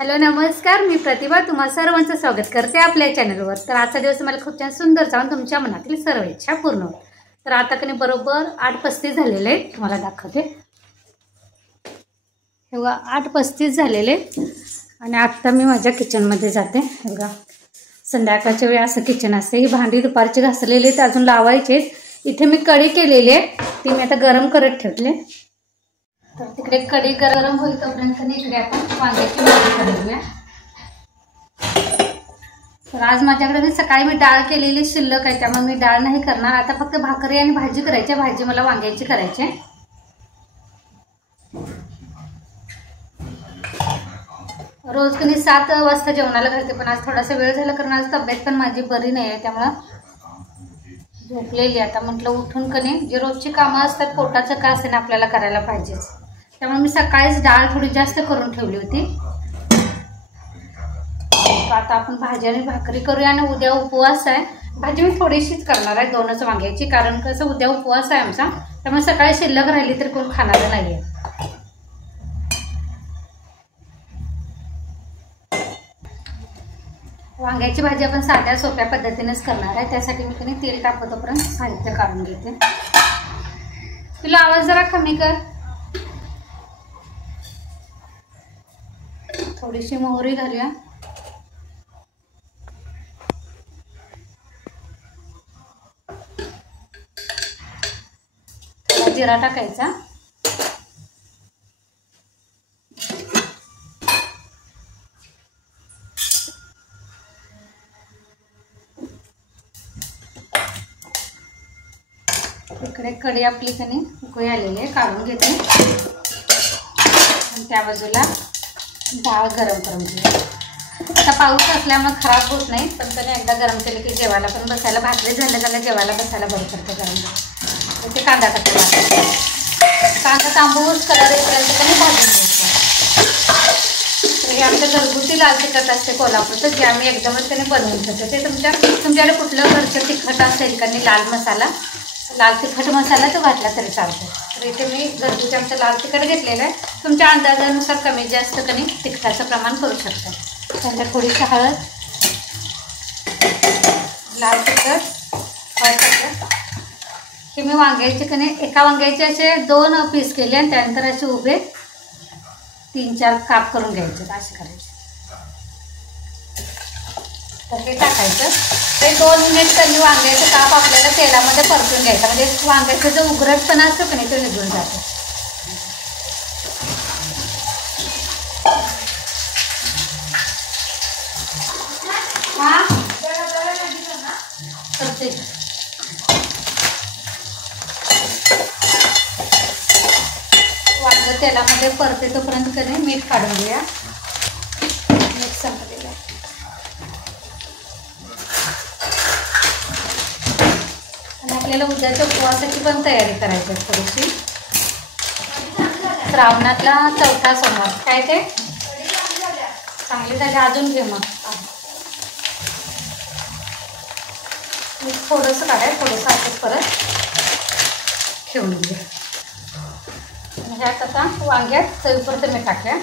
Hello नमस्कार, मी प्रतिभा तुम्हा सर्वांचं स्वागत करते आपल्या चॅनलवर। तर आजचा दिवस मला खूप छान सुंदर जाऊन तुमच्या मनातील सर्व इच्छा पूर्ण होत। तर आता कधी बरोबर 8:35 झालेले तुम्हाला दाखवते। हे बघा 8:35 झालेले आणि आता मी माझ्या किचन मध्ये जाते। हे बघा संध्याकाळच्या वेळी असं किचन असते। ही भांडी दुपारची घासलेली तर अजून लावायचे। इथे मी कढी केलेली आहे, ती मी आता गरम करत ठेवले। तर तिकडे कढी गरम होईल तोपर्यंत इकडे आपण वांग्याची भाजी करूया। तर आज माझ्याकडे सकाळी मी डाळ केलेली शिल्लक आहे, त्यामुळे मी डाळ नाही करणार। आता फक्त भाकरी आणि भाजी करायची। भाजी मला वांग्याची करायची। रोज कधी 7 वाजता जेवणाला घालते, पण आज थोडासा वेळ झाला कारण आज तब्येत पण माझी बरी नाही आहे, त्यामुळे झोपलेली। आता म्हटलं उठून कधी जे रोजची कामं असतात पोटाचं का असेल आपल्याला करायला पाहिजेच, त्यामुळे मी सकाळीच डाळ थोडी जास्त करून ठेवली होती। आता आपण भाजी आणि भाकरी करूया आणि उद्या उपवास आहे। भाजी मी थोडीशीच करणार आहे, 2च वांग्याची, कारण कसं उद्या उपवास आहे आमचा, त्यामुळे सकाळी शिल्लक राहिली तर कोण खाणार नाहीये। वांग्याची भाजी आपण साध्या सोप्या पद्धतीनेच करणार आहे। त्यासाठी मी कधी तेल टाकतोपर्यंत साहित्य काढून घेते। तुला आवाज जरा कमी कर। थोडीशी मोहरी घालूया। थोडा जिरा टाकायचा। इकडे कढी आपली कणी उकळी आलेली आहे, काढून घेते आणि त्या बाजूला डाळ गरम करून घेते। आता पाऊस असल्यामुळे खराब होत नाही, पण कधी एकदा गरम केले की जेवायला पण बसायला, भाकरी झाल्या जेवायला बसायला बरं पडतं गरम। इथे कांदा टाकायचा। कांदा तांबूस कलर येईपर्यंत कधी भाजून घ्यायचा। हे आमचं घरगुती लाल तिखट असते कोल्हापूरचं, जे आम्ही एकदमच त्याने बनवून ठेवतो। ते तुमच्याकडे कुठलं घरचं तिखट असेल का नाही, लाल तिखट मसाला तो घातला तरी चालतो। तर इथे मी घरगुती आमचं लाल तिखट घेतलेलं आहे। तुमच्या अंदाजानुसार कमी जास्त कमी तिखटाचं प्रमाण करू शकता। त्यानंतर थोडीशी हळद, लाल तिखट, हे मी वांग्याचे कणी एका वांग्याचे असे 2 पीस केले आणि त्यानंतर असे उभे 3-4 काप करून घ्यायचे, असे करायचे। तर हे टाकायचं। ते 2 मिनिट कधी वांग्याचं काप आपल्याला तेलामध्ये परतून घ्यायचं, म्हणजे वांग्याचं जो उघडटपणा असतो की नाही तो निघून जातो। वांग तेलामध्ये परते तोपर्यंत कधी मीठ काढून घेऊया। मीठ संपलेलं आहे। आणि आपल्याला उद्याच्या उपवासाची पण तयारी करायची आहे थोडीशी। श्रावणातला 4था सोमवार काय ते चांगली झाली, अजून घे मग। मी थोडंसं काढाय, थोडंसं असं परत ठेवून घे। ह्यात आता वांग्यात चवीपुरतं मी टाकल्या।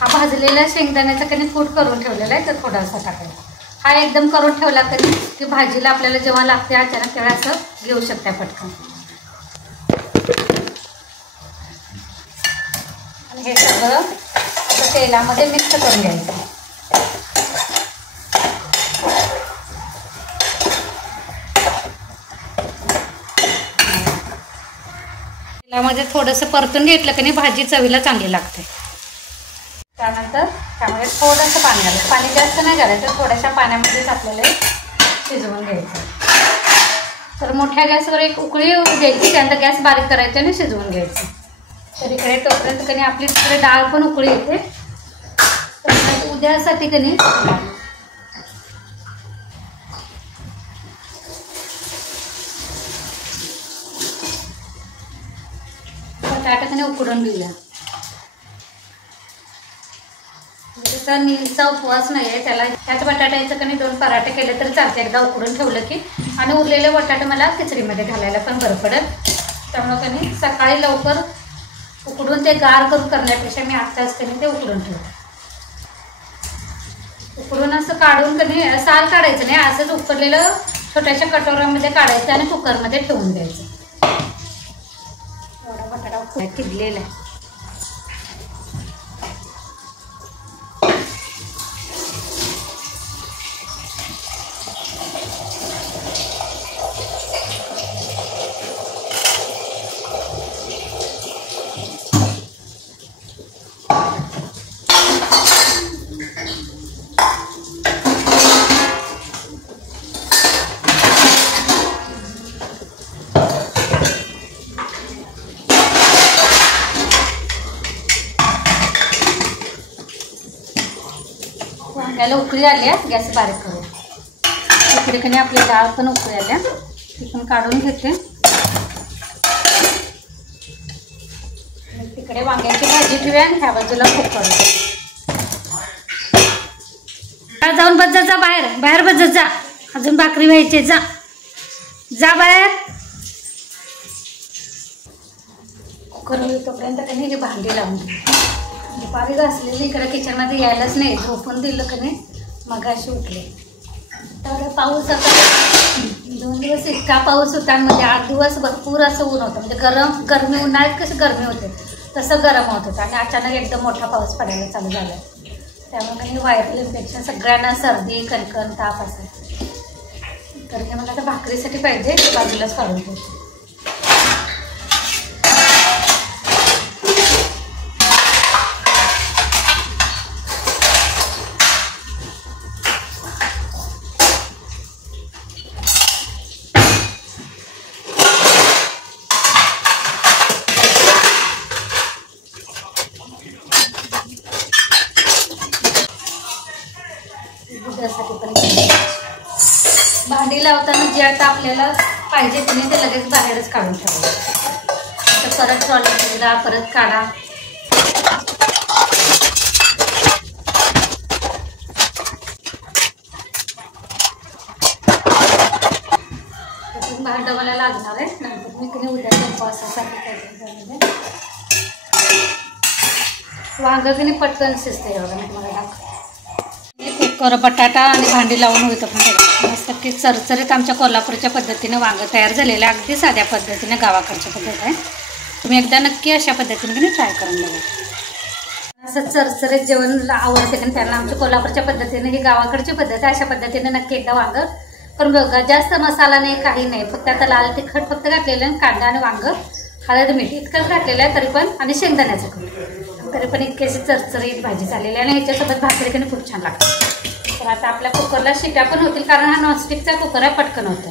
हा भाजलेला शेंगदाण्याचा कधी कूट करून ठेवलेला आहे, तर थोडासा टाकायचा। हा एकदम करून ठेवला कधी की भाजीला आपल्याला जेव्हा लागते अचानक तेव्हा असं घेऊ शकता पटकन। आणि हे सगळं असं तेलामध्ये मिक्स करून घ्यायचं। तेलामध्ये थोडंसं परतून घेतलं की नाही भाजी चवीला चांगली लागते। त्यानंतर त्यामध्ये थोडंसं पाणी घालायचं। पाणी जास्त नाही घालायचं, थोड्याशा पाण्यामध्येच आपल्याला शिजवून घ्यायचं। तर मोठ्या गॅसवर एक उकळी द्यायची, त्यानंतर गॅस बारीक करायचा आणि शिजवून घ्यायचं। तर इकडे तोपर्यंत कधी आपली तिकडे डाळ पण उकळी येते। तर उद्यासाठी कधी बटाटा उकडून घेऊया। त्याचा नीलचा उपवास नाही आहे, त्याला त्याच बटाट्याचं कणी 2 पराठे केले तर चालते, एकदा उकडून ठेवलं की। आणि उरलेले बटाटे मला खिचडीमध्ये घालायला पण बरं पडेल। त्यामुळे कधी सकाळी लवकर उकडून ते गार करून करण्यापेक्षा मी आत्ताच कधी ते उकडून ठेवते. उकडून असं काढून कधी साल काढायचं नाही, असंच उकडलेलं छोट्याशा कटोऱ्यामध्ये काढायचं आणि कुकरमध्ये ठेवून द्यायचं. एवढा बटाटा किडलेला आहे. वांग्याला उकळी आल्या, गॅस बारीक करूया. इकडे कधी आपली डाळ पण उकळी आल्या, ती पण काढून घेते. तिकडे वांग्याची भाजी ठेवूया आणि ह्या बाजूला कुकर. जाऊन बस जा, बाहेर बाहेर बस जा, अजून भाकरी व्हायची, जा जा बाहेर. कुकर होईल तोपर्यंत त्यांनी ही भांडी लावून दुपारी घासलेली. इकडे किचनमध्ये यायलाच नाही, झोपून दिलं का नाही, मग अशी उठले. तर पाऊस आता 2 दिवस इतका पाऊस होता, म्हणजे 8 दिवस भरपूर असं ऊन होतं. म्हणजे गरमी, उन्हाळ्यात कशी गरमी होते तसं गरम होत होतं. आणि अचानक एकदम मोठा पाऊस पडायला चालू झाला. त्यामुळे काही व्हायरल इन्फेक्शन, सगळ्यांना सर्दी, कणकण, ताप असायचं. तर हे मला आता भाकरीसाठी पाहिजे, बाजूलाच काढून ठेवते. दुधासाठी पण भांडी लावताना जे आता आपल्याला पाहिजे की नाही ते लगेच बाहेरच काढून ठेवायचं. तर परत ट्रॉली उघडा, परत काढा. भांडं मला लागणार आहे, नंतर मी की उद्या उपवासासाठी काय वांग की नाही पटकन शिजते. एवढं मी तुम्हाला दाखव. कुकर, बटाटा आणि भांडी लावून होतं पण मस्त की चरचरीत आमच्या कोल्हापूरच्या पद्धतीने वांगं तयार झालेलं आहे. अगदी साध्या पद्धतीने, गावाकडच्या पद्धत आहे. तुम्ही एकदा नक्की अशा पद्धतीने की ट्राय करून बघा. असं चरचरीत जेवण आवडते की त्यांना आमच्या कोल्हापूरच्या पद्धतीने, ही गावाकडची पद्धत आहे. अशा पद्धतीने नक्की एकदा वांगं करून बघा. जास्त मसाला नाही, काही नाही, फक्त आता लाल तिखट फक्त घातलेलं आहे, कांदा आणि वांगं, हळद, मीठ इतकंच घातलेलं आहे. तरी पण आणि शेंगदाण्याचं कूट, तरी पण इतकी अशी चरचरीत भाजी झालेली आहे. आणि ह्याच्यासोबत भाकरी की खूप छान लागते. तर आता आपल्या कुकरला शिट्या पण होतील, कारण हा नॉनस्टिकचा कुकर आहे, पटकन होतं.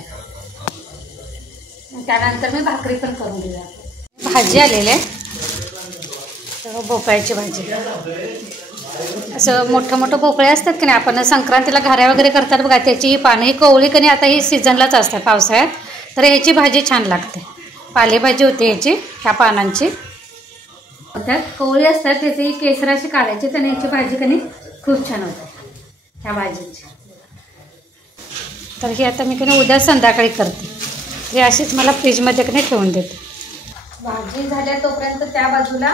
त्यानंतर मी भाकरी पण करून दिल्या. भाजी आलेली आहे, भोपळ्याची भाजी. असं मोठं मोठं भोपळे असतात की नाही, आपण संक्रांतीला घाऱ्या वगैरे करतात बघा, त्याची ही पानं, ही कोवळी की नाही आता ही सीझनलाच असतात पावसाळ्यात. तर ह्याची भाजी छान लागते. पालेभाजी होते ह्याची, ह्या पानांची. त्यात कोवळी असतात, त्याची केसराची काढायची, तर ह्याची भाजी की नाही खूप छान होते ह्या भाजीची. तर ही आता मी की नाही उद्या संध्याकाळी करते. ही अशीच मला फ्रीजमध्ये की नाही ठेवून देते. भाजी झाल्या तोपर्यंत त्या बाजूला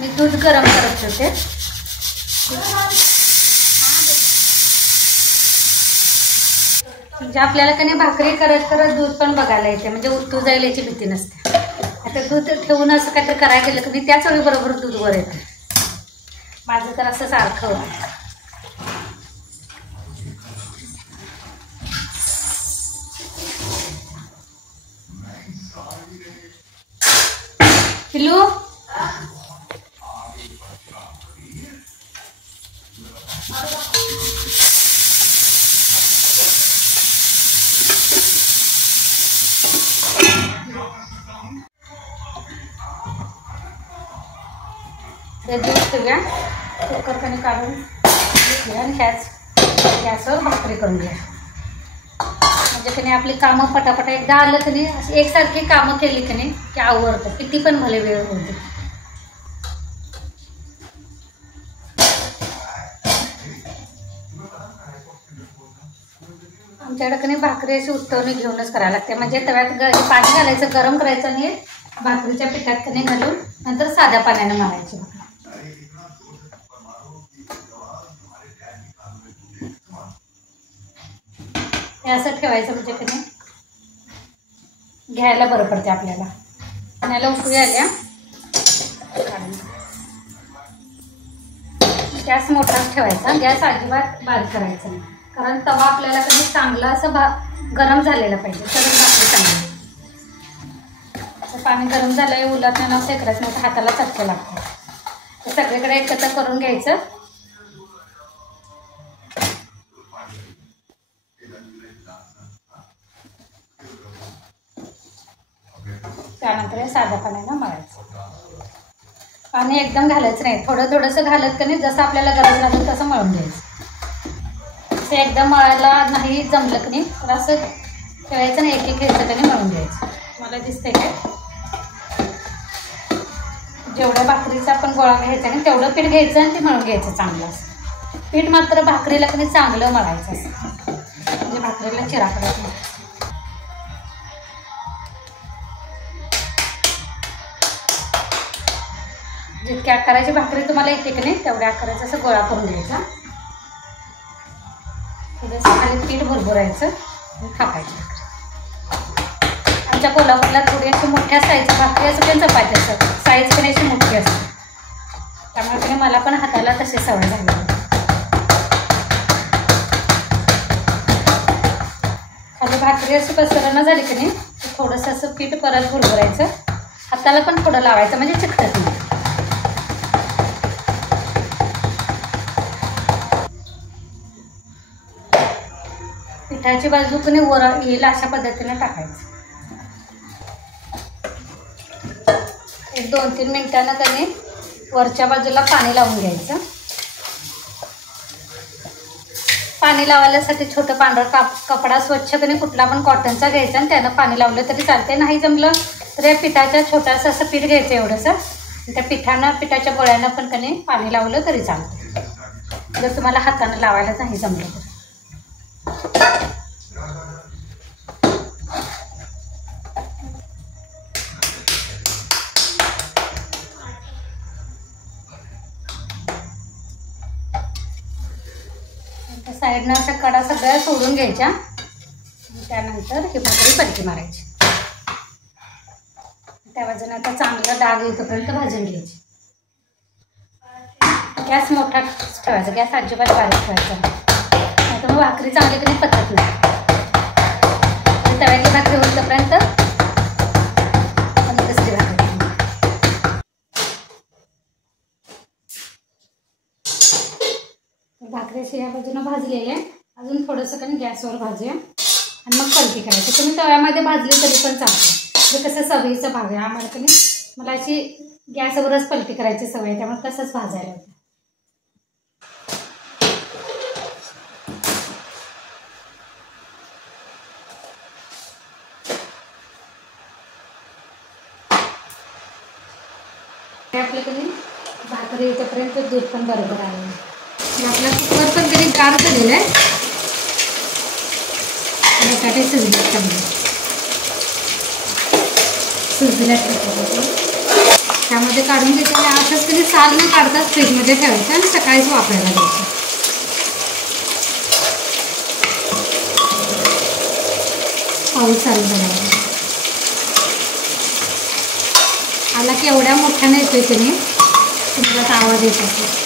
मी दूध गरम करत होते. म्हणजे आपल्याला की नाही भाकरी करत करत दूध पण बघायला येते, म्हणजे उतू जाईल याची भीती नसते. आता दूध ठेवून असं काहीतरी करायला गेलं की नाही त्याच वेळी बरोबर दूध वर येते. माझं तर असं सारखं होतं. पिलू ते दूध ठेवूया, कुकर कणी काढून घेऊया आणि गॅसवर भाकरी करून घ्या. म्हणजे की नाही आपली कामं पटापट एकदा आलं की नाही, अशी एकसारखी कामं केली की नाही की आवडतं, किती पण भले वेळ होते. आमच्याकडे कधी भाकरी अशी उत्तवणी घेऊनच करायला लागते. म्हणजे तव्यात पाणी घालायचं, गरम करायचं आणि भाकरीच्या पिठात कधी घालून नंतर साध्या पाण्याने मळायची भाकरी. हे असं ठेवायचं म्हणजे कधी घ्यायला बरं पडते आपल्याला. पाण्याला उकळी आल्या. गॅस मोठाच ठेवायचा, गॅस अजिबात बारीक करायचा नाही, कारण तवा आपल्याला कधी चांगला असं गरम झालेला पाहिजे तरच भाकरी चांगली. पाणी गरम झालं उलट नाही सेकरायचं नाही तर हाताला चटके लागतात. सगळीकडे एकत्र करून घ्यायचं. त्यानंतर साध्या पाण्यानं मळायचं. पाणी एकदम घालायचं नाही, थोडं थोडंसं घालत का नाही जसं आपल्याला गरज लागेल तसं मळून घ्यायचं. ते एकदम मळायला नाही जमलं की नाही तर असं ठेवायचं नाही, एक एक घ्यायचं का नाही मळून घ्यायचं. मला दिसतंय काय जेवढ्या भाकरीचा आपण गोळा घ्यायचा नाही तेवढं पीठ घ्यायचं आणि ते मळून घ्यायचं चांगलं असं. पीठ मात्र भाकरीला की नाही चांगलं मळायचं असं, म्हणजे भाकरीला चिरा पडत नाही. जितक्या आकाराची भाकरी तुम्हाला येते की नाही तेवढ्या आकाराचा असं गोळा करून घ्यायचा. थोडंसं खाली पीठ भरभरायचं आणि थापायची भाकरी. आमच्या कोल्हापूरला थोडी अशी मोठ्या साईजची भाकरी असं पण चपाती असतात, साईज पण अशी मोठी असते. त्यामुळे मला पण हाताला तशी सवय झाली. खाली भाकरी अशी पसरणं झाली की नाही थोडंसं असं पीठ परत भरभरायचं, हाताला पण थोडं लावायचं म्हणजे चिकटत नाही. पिठाची बाजू कधी वर येईल अशा पद्धतीने टाकायचं. एक 2-3 मिनिटांना कधी वरच्या बाजूला पाणी लावून घ्यायचं. पाणी लावायसाठी छोटं पांढरं कपडा स्वच्छ कधी कुठला पण कॉटनचा घ्यायचा आणि त्यानं पाणी लावलं तरी चालते. नाही जमलं तर या पिठाच्या छोटंसं असं पीठ घ्यायचं एवढंसं, त्या पिठाच्या गोळ्यानं पण कधी पाणी लावलं तरी चालतं, जर तुम्हाला हातानं लावायला नाही जमलं तर. साईडनं अशा कडा सगळ्या सोडून घ्यायच्या. त्यानंतर ही भाकरी पलटी मारायची. त्या बाजूने आता चांगलं डाग येतोपर्यंत भाजून घ्यायची. गॅस मोठा ठेवायचा, गॅस अजिबात बारीक ठेवायचा नाही तर मग भाकरी चांगली कधी पचत नाही. तव्याची भाकरी होईपर्यंत आणि दुसरी भाकरी. भाकरी अशी या बाजूनं भाजलेली आहे. अजून थोडंसं कधी गॅसवर भाजूया आणि मग पलटी करायची. तुम्ही तव्यामध्ये भाजली तरी पण चालतं, म्हणजे कसं सवयीचा भाग आहे आम्हाला कधी. मला अशी गॅसवरच पलटी करायची सवय आहे त्यामुळे तसंच भाजायला होतं. आपलं कधी भाकरी येतोपर्यंत दूध पण बरोबर आलं. आपला कुकर पण कधी गार झालेला आहे. बटाटे शिजले त्यामध्ये काढून घ्यायचं आणि असंच कधी साल न काढताच फ्रीजमध्ये ठेवायचं आणि सकाळीच वापरायला द्यायचं. पाऊस चालू झाला आला की एवढ्या मोठ्याने येतोय की नाही तुम्हाला आवाज येत असेल.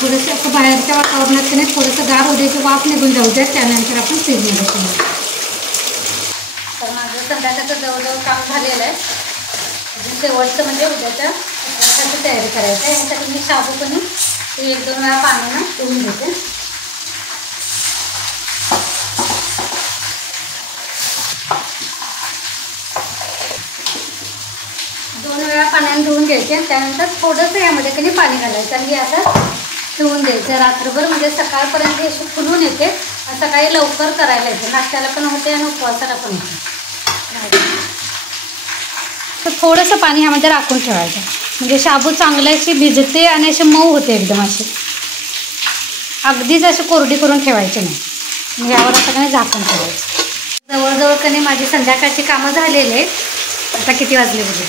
थोडंसं असं बाहेरच्या वातावरणात नाही थोडंसं गार होण्याची वाफ निघून जाऊ द्या. त्यानंतर आपण फ्रीजमध्ये ठेवू. तर माझं संध्याकाळचं जवळजवळ काम झालेलं आहे. अजून शेवटचं म्हणजे उद्याच्या तयारी करायची आहे. यासाठी मी शाबू पण 1-2 वेळा पाण्यानं धुवून घेते. दोन वेळा पाण्याने धुवून घ्यायचे. त्यानंतर थोडंसं यामध्ये कधी पाणी घालायचं आणि असं ठेवून द्यायचं रात्रभर, म्हणजे सकाळपर्यंत हे फुलून येते आणि सकाळी लवकर करायला येते. नाश्त्याला पण होते आणि उपवासाला पण होते. असं थोडंसं पाणी ह्यामध्ये राखून ठेवायचं, म्हणजे शाबू चांगले अशी भिजते आणि असे मऊ होते एकदम. असे अगदीच असे कोरडी करून ठेवायचे नाही. यावर आता काही झाकून ठेवायचं. जवळजवळ कधी माझी संध्याकाळची कामं झालेले आहेत. आता किती वाजले बघे,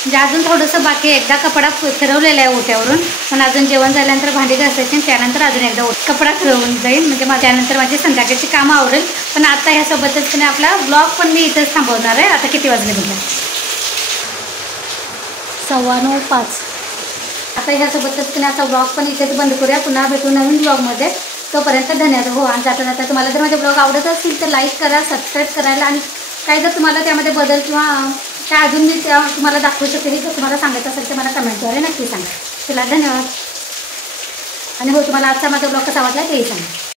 म्हणजे अजून थोडंसं बाकी. एकदा कपडा फिरवलेला आहे ओट्यावरून, पण अजून जेवण झाल्यानंतर भांडी घासायची आणि त्यानंतर अजून एकदा कपडा फिरवून जाईल, म्हणजे त्यानंतर माझी संध्याकाळची कामं आवरेल. पण आता ह्यासोबतच पण आपला ब्लॉग पण मी इथेच थांबवणार आहे. आता किती वाजले बघा, 9:15. आता ह्यासोबतच पण आता ब्लॉग पण इथेच बंद करूया. पुन्हा भेटू नवीन ब्लॉगमध्ये. तोपर्यंत धन्यवाद. हो, आणि जाता जाता तुम्हाला जर माझे ब्लॉग आवडत असतील तर लाईक करा, सबस्क्राईब करायला, आणि काही जर तुम्हाला त्यामध्ये बदल किंवा काय अजून मी तुम्हाला दाखवू शकते हे जर तुम्हाला सांगायचं असेल तर मला कमेंटद्वारे नक्की सांगा. चला, धन्यवाद. आणि हो, तुम्हाला आजचा माझा ब्लॉग कसा वाटला तेही सांगा.